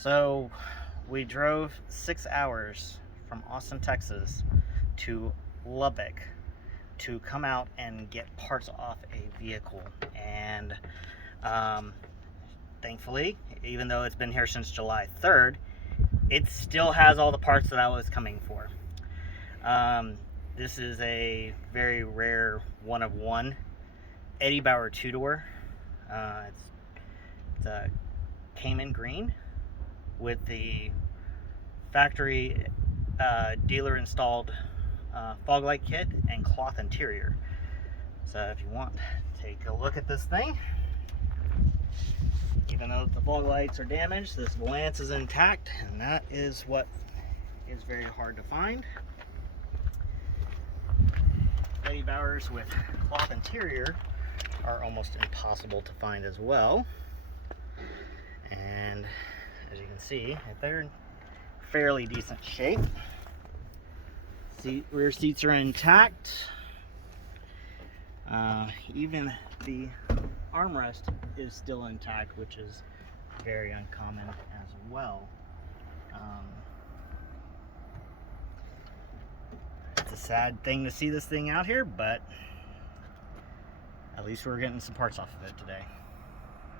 So we drove 6 hours from Austin, Texas to Lubbock to come out and get parts off a vehicle. And thankfully, even though it's been here since July 3rd, it still has all the parts that I was coming for. This is a very rare one of one Eddie Bauer two-door. It's a Cayman Green with the factory dealer installed fog light kit and cloth interior. So if you want, take a look at this thing. Even though the fog lights are damaged, this valance is intact, and that is what is very hard to find. Eddie Bauers with cloth interior are almost impossible to find as well. And as you can see, they're in fairly decent shape. Rear seats are intact. Even the armrest is still intact, which is very uncommon as well. It's a sad thing to see this thing out here, but at least we're getting some parts off of it today.